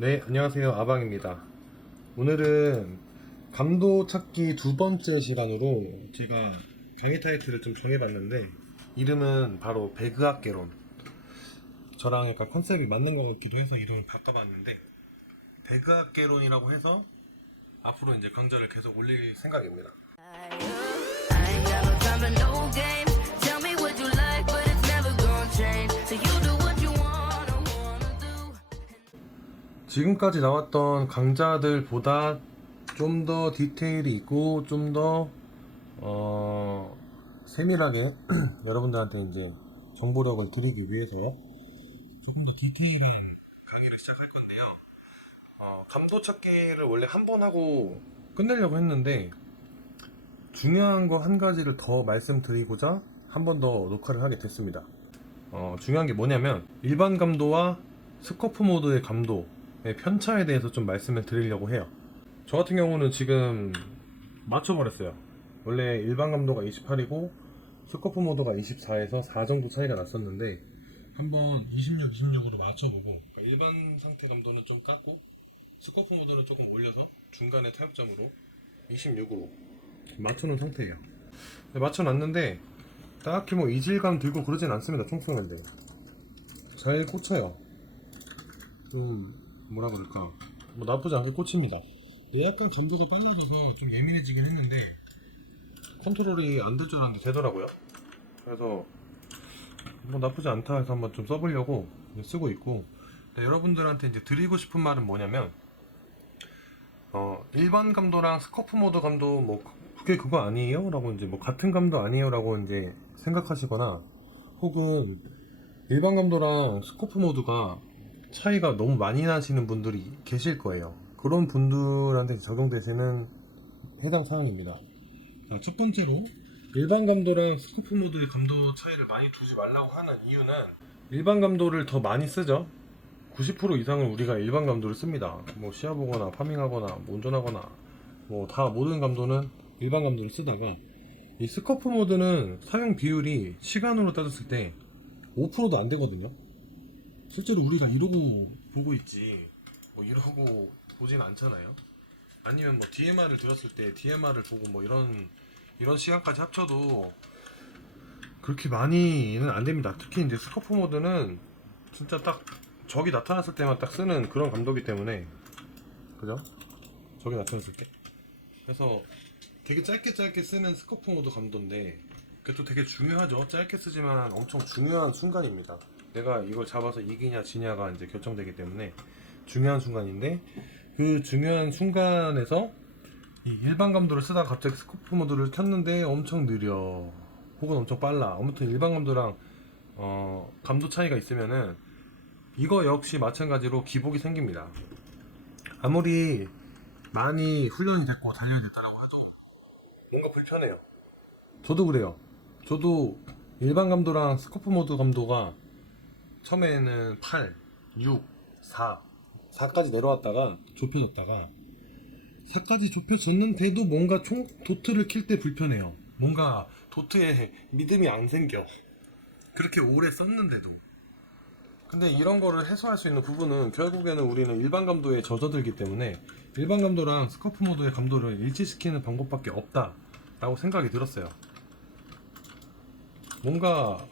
네, 안녕하세요. 아방입니다. 오늘은 감도 찾기 두 번째 시간으로 제가 강의 타이틀을 좀 정해봤는데, 이름은 바로 배그학개론. 저랑 약간 컨셉이 맞는 것 같기도 해서 이름을 바꿔봤는데, 배그학개론이라고 해서 앞으로 이제 강좌를 계속 올릴 생각입니다. I ain't got no time for no games. Tell me what you like, but it's never gonna change. So you do what you wanna do. 지금까지 나왔던 강좌들보다 좀 더 디테일이 있고 좀 더 세밀하게 여러분들한테 이제 정보력을 드리기 위해서 조금 더 디테일한 강의를 시작할 건데요. 감도 찾기를 원래 한 번 하고 끝내려고 했는데 중요한 거 한 가지를 더 말씀드리고자 한 번 더 녹화를 하게 됐습니다. 중요한 게 뭐냐면 일반 감도와 스코프 모드의 감도의 편차에 대해서 좀 말씀을 드리려고 해요. 저 같은 경우는 지금 맞춰버렸어요. 원래 일반 감도가 28이고 스코프 모드가 24에서 4 정도 차이가 났었는데 한번 26, 26으로 맞춰보고, 그러니까 일반 상태 감도는 좀 깎고 스코프 모드는 조금 올려서 중간에 타협점으로 26으로 맞춰놓은 상태예요. 맞춰놨는데 딱히 뭐 이질감 들고 그러진 않습니다. 총평인데 잘 꽂혀요. 좀 뭐라 그럴까, 뭐 나쁘지 않게 꽂힙니다. 약간 감도가 빨라져서 좀 예민해지긴 했는데 컨트롤이 안 될 줄 알았는데 되더라고요. 그래서 뭐 나쁘지 않다 해서 한번 좀 써보려고 쓰고 있고, 여러분들한테 이제 드리고 싶은 말은 뭐냐면 일반 감도랑 스코프 모드 감도 뭐 그게 그거 아니에요? 라고 이제 뭐 같은 감도 아니에요? 라고 이제 생각하시거나, 혹은 일반 감도랑 스코프 모드가 차이가 너무 많이 나시는 분들이 계실 거예요. 그런 분들한테 적용되시는 해당 사항입니다. 자, 첫 번째로 일반 감도랑 스코프 모드의 감도 차이를 많이 두지 말라고 하는 이유는, 일반 감도를 더 많이 쓰죠. 90% 이상은 우리가 일반 감도를 씁니다. 뭐 시야 보거나 파밍하거나 뭐 운전하거나 뭐 다 모든 감도는 일반 감도를 쓰다가, 이 스코프 모드는 사용 비율이 시간으로 따졌을 때 5%도 안 되거든요. 실제로 우리가 이러고 보고 있지 뭐 이러고 보진 않잖아요. 아니면 뭐 DMR을 들었을 때 DMR을 보고 뭐 이런 시간까지 합쳐도 그렇게 많이는 안 됩니다. 특히 이제 스코프 모드는 진짜 딱 적이 나타났을 때만 딱 쓰는 그런 감도기 때문에, 그죠? 적이 나타났을 때. 그래서 되게 짧게 쓰는 스코프 모드 감도인데, 그것도 되게 중요하죠. 짧게 쓰지만 엄청 중요한 순간입니다. 내가 이걸 잡아서 이기냐 지냐가 이제 결정되기 때문에 중요한 순간인데, 그 중요한 순간에서 이 일반 감도를 쓰다가 갑자기 스코프 모드를 켰는데 엄청 느려, 혹은 엄청 빨라. 아무튼 일반 감도랑 감도 차이가 있으면은 이거 역시 마찬가지로 기복이 생깁니다. 아무리 많이 훈련이 됐고 단련이 됐다라고 해도 뭔가 불편해요. 저도 그래요. 저도 일반 감도랑 스코프 모드 감도가 처음에는 8, 6, 4까지 내려왔다가 좁혀졌다가 4까지 좁혀졌는데도 뭔가 총 도트를 킬 때 불편해요. 뭔가 도트에 믿음이 안 생겨. 그렇게 오래 썼는데도. 근데 이런 거를 해소할 수 있는 부분은 결국에는 우리는 일반 감도에 젖어들기 때문에 일반 감도랑 스코프 모드의 감도를 일치시키는 방법밖에 없다라고 생각이 들었어요. 뭔가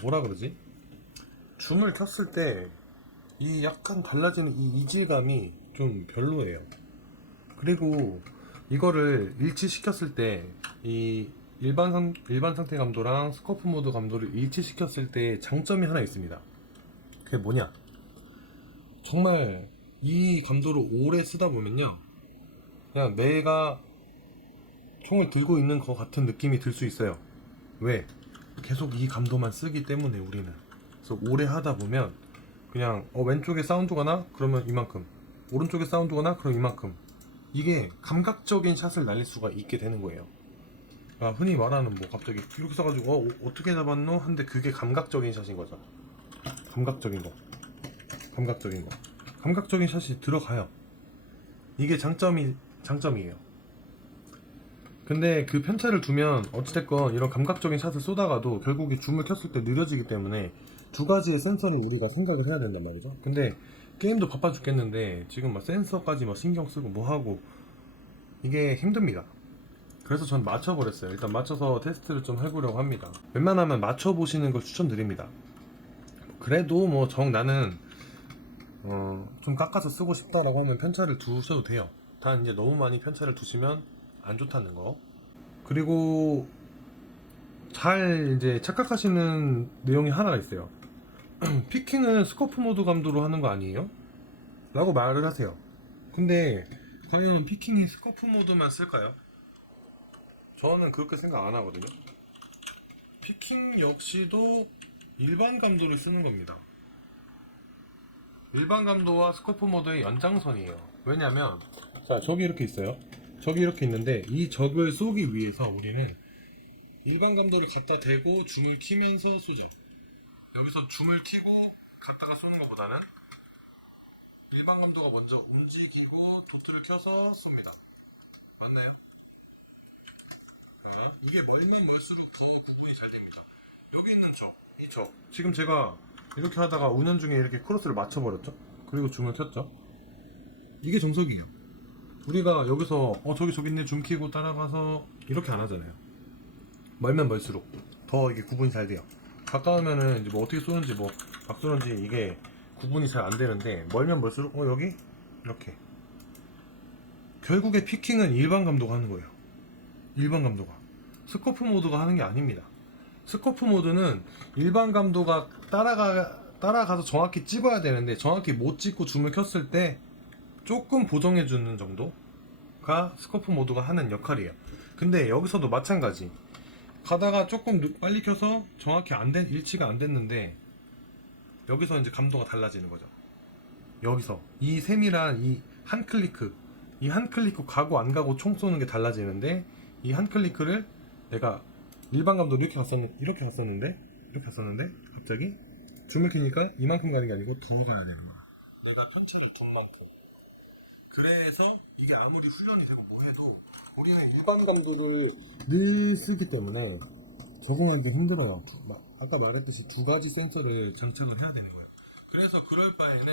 뭐라 그러지? 줌을 켰을 때 이 약간 달라지는 이 이질감이 좀 별로예요. 그리고 이거를 일치시켰을 때 이 일반 상태 감도랑 스코프 모드 감도를 일치시켰을 때 장점이 하나 있습니다. 그게 뭐냐? 정말 이 감도를 오래 쓰다 보면요, 그냥 내가 총을 들고 있는 것 같은 느낌이 들 수 있어요. 왜? 계속 이 감도만 쓰기 때문에 우리는. 그래서 오래 하다 보면 그냥 왼쪽에 사운드가 나? 그러면 이만큼. 오른쪽에 사운드가 나? 그럼 이만큼. 이게 감각적인 샷을 날릴 수가 있게 되는 거예요. 그러니까 흔히 말하는 뭐 갑자기 이렇게 써가지고 어떻게 잡았노? 한데 그게 감각적인 샷인 거죠. 감각적인 거. 감각적인 샷이 들어가요. 이게 장점이에요. 근데 그 편차를 두면 어찌됐건 이런 감각적인 샷을 쏘다가도 결국에 줌을 켰을 때 느려지기 때문에 두 가지의 센서를 우리가 생각을 해야 된단 말이죠. 근데 게임도 바빠 죽겠는데 지금 막 센서까지 막 신경 쓰고 뭐 하고 이게 힘듭니다. 그래서 전 맞춰버렸어요. 일단 맞춰서 테스트를 좀 해보려고 합니다. 웬만하면 맞춰보시는 걸 추천드립니다. 그래도 뭐 나는 좀 깎아서 쓰고 싶다라고 하면 편차를 두셔도 돼요. 단 이제 너무 많이 편차를 두시면 안 좋다는 거. 그리고 잘 이제 착각하시는 내용이 하나가 있어요. 피킹은 스코프 모드 감도로 하는 거 아니에요? 라고 말을 하세요. 근데 과연 피킹이 스코프 모드만 쓸까요? 저는 그렇게 생각 안 하거든요. 피킹 역시도 일반 감도를 쓰는 겁니다. 일반 감도와 스코프 모드의 연장선이에요. 왜냐면 자, 저기 이렇게 있어요. 저기 이렇게 있는데 이 적을 쏘기 위해서 우리는 일반 감도를 갖다 대고 줌을 키면서 쏘죠. 여기서 줌을 키고 갖다가 쏘는 것보다는 일반 감도가 먼저 움직이고 도트를 켜서 쏩니다. 맞나요? 네. 이게 멀면 멀수록 더 구분이 잘 됩니다. 여기 있는 이 적. 지금 제가 이렇게 하다가 운전 중에 이렇게 크로스를 맞춰버렸죠? 그리고 줌을 켰죠? 이게 정석이에요. 우리가 여기서 저기 있네 줌 키고 따라가서 이렇게 안 하잖아요. 멀면 멀수록 더 이게 구분이 잘 돼요. 가까우면은 이제 뭐 어떻게 쏘는지 뭐 막 쏘는지 이게 구분이 잘 안 되는데 멀면 멀수록 여기 이렇게 결국에 피킹은 일반 감도가 하는 거예요. 일반 감도가 스코프 모드가 하는 게 아닙니다. 스코프 모드는 일반 감도가 따라가서 정확히 찍어야 되는데 정확히 못 찍고 줌을 켰을 때 조금 보정해주는 정도가 스코프 모드가 하는 역할이에요. 근데 여기서도 마찬가지. 가다가 조금 빨리 켜서 정확히 일치가 안 됐는데 여기서 이제 감도가 달라지는 거죠. 여기서 이 세밀한 이 한 클릭 가고 안 가고 총 쏘는 게 달라지는데 이 한 클릭을 내가 일반 감도로 이렇게 갔었는데 갑자기 줌을 켜니까 이만큼 가는 게 아니고 더 가야 되는 거야. 내가 편차를 둔 만큼. 그래서 이게 아무리 훈련이 되고 뭐 해도 우리는 일반 감도를 늘 쓰기 때문에 적응하기 힘들어요. 아까 말했듯이 두 가지 센서를 장착을 해야 되는 거예요. 그래서 그럴 바에는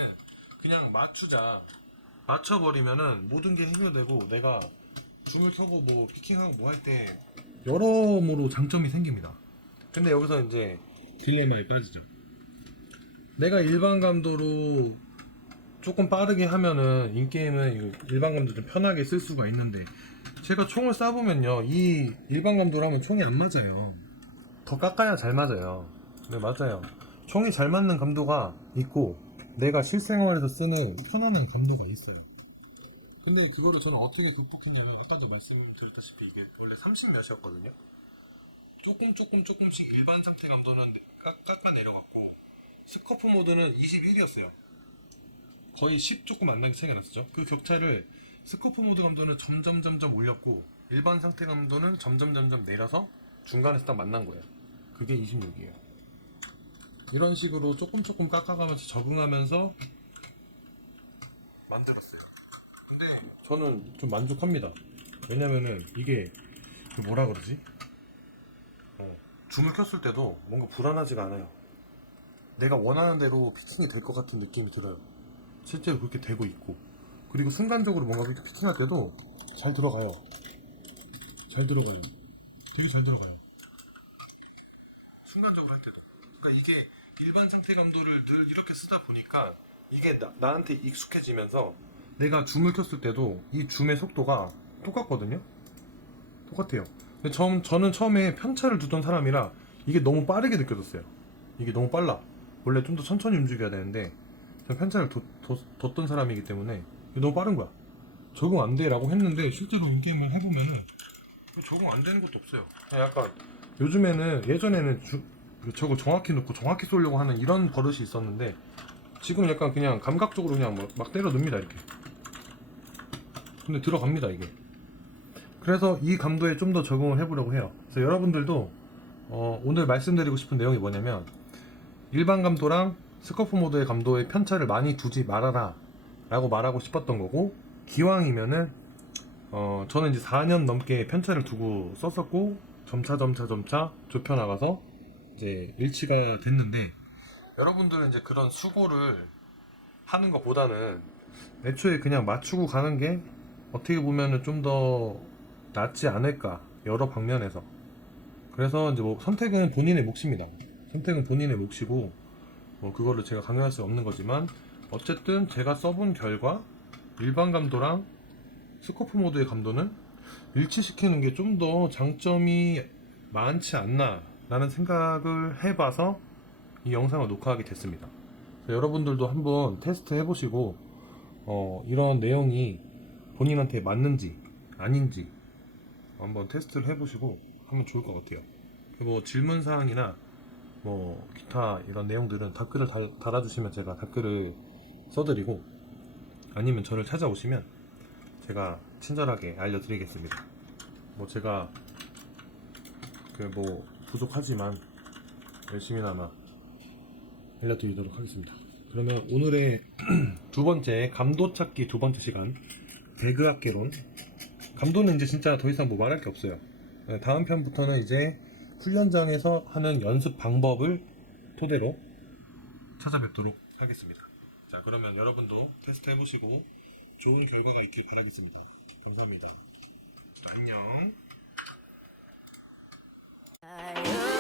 그냥 맞춰버리면은 모든 게 해결되고 내가 줌을 켜고 뭐 피킹하고 뭐 할 때 여러모로 장점이 생깁니다. 근데 여기서 이제 딜레마에 빠지죠. 내가 일반 감도로 조금 빠르게 하면은 인게임은 일반 감도 좀 편하게 쓸 수가 있는데 제가 총을 쏴보면요 이 일반 감도로 하면 총이 안 맞아요. 더 깎아야 잘 맞아요. 네, 맞아요. 총이 잘 맞는 감도가 있고 내가 실생활에서 쓰는 편안한 감도가 있어요. 근데 그거를 저는 어떻게 극복했냐면 아까도 말씀드렸다시피 이게 원래 30몇이었거든요. 조금씩 일반 상태 감도는 깎아 내려갔고 스코프 모드는 21이었어요. 거의 10 조금 안 나게 차이가 났었죠. 그 격차를 스코프 모드 감도는 점점 올렸고 일반 상태 감도는 점점 내려서 중간에서 딱 만난 거예요. 그게 26이에요. 이런 식으로 조금 깎아가면서 적응하면서 만들었어요. 근데 저는 좀 만족합니다. 왜냐면은 이게 뭐라 그러지? 줌을 켰을 때도 뭔가 불안하지가 않아요. 내가 원하는 대로 피팅이 될 것 같은 느낌이 들어요. 실제로 그렇게 되고 있고 그리고 순간적으로 뭔가 이렇게 피팅할 때도 잘 들어가요. 되게 잘 들어가요. 순간적으로 할 때도. 그러니까 이게 일반 상태 감도를 늘 이렇게 쓰다 보니까 이게 나한테 익숙해지면서 내가 줌을 켰을 때도 이 줌의 속도가 똑같거든요. 똑같아요. 근데 저는 처음에 편차를 두던 사람이라 이게 너무 빠르게 느껴졌어요. 이게 너무 빨라. 원래 좀 더 천천히 움직여야 되는데 편차를 뒀던 사람이기 때문에 이게 너무 빠른 거야. 적응 안 돼 라고 했는데 실제로 인게임을 해보면은 적응 안 되는 것도 없어요. 약간 예전에는 저거 정확히 놓고 정확히 쏘려고 하는 이런 버릇이 있었는데 지금 약간 그냥 감각적으로 그냥 막 때려 넣습니다 이렇게. 근데 들어갑니다 이게. 그래서 이 감도에 좀 더 적응을 해보려고 해요. 그래서 여러분들도 오늘 말씀드리고 싶은 내용이 뭐냐면 일반 감도랑 스코프 모드의 감도의 편차를 많이 두지 말아라 라고 말하고 싶었던 거고 기왕이면은 저는 이제 4년 넘게 편차를 두고 썼었고 점차 좁혀나가서 이제 일치가 됐는데 여러분들은 이제 그런 수고를 하는 것보다는 애초에 그냥 맞추고 가는 게 어떻게 보면은 좀 더 낫지 않을까, 여러 방면에서. 그래서 이제 뭐 선택은 본인의 몫입니다. 선택은 본인의 몫이고 뭐 그거를 제가 강요할 수 없는 거지만, 어쨌든 제가 써본 결과 일반 감도랑 스코프 모드의 감도는 일치시키는 게 좀 더 장점이 많지 않나 라는 생각을 해봐서 이 영상을 녹화하게 됐습니다. 여러분들도 한번 테스트 해보시고 이런 내용이 본인한테 맞는지 아닌지 한번 테스트를 해보시고 하면 좋을 것 같아요. 뭐 질문사항이나 뭐 기타 이런 내용들은 댓글을 달아주시면 제가 댓글을 써드리고, 아니면 저를 찾아오시면 제가 친절하게 알려드리겠습니다. 뭐 제가 그 뭐 부족하지만 열심히나마 알려드리도록 하겠습니다. 그러면 오늘의 두 번째 감도 찾기 두 번째 시간, 배그학 개론. 감도는 이제 진짜 더 이상 뭐 말할 게 없어요. 네, 다음 편부터는 이제 훈련장에서 하는 연습 방법을 토대로 찾아뵙도록 하겠습니다. 자, 그러면 여러분도 테스트 해보시고 좋은 결과가 있길 바라겠습니다. 감사합니다. 안녕. I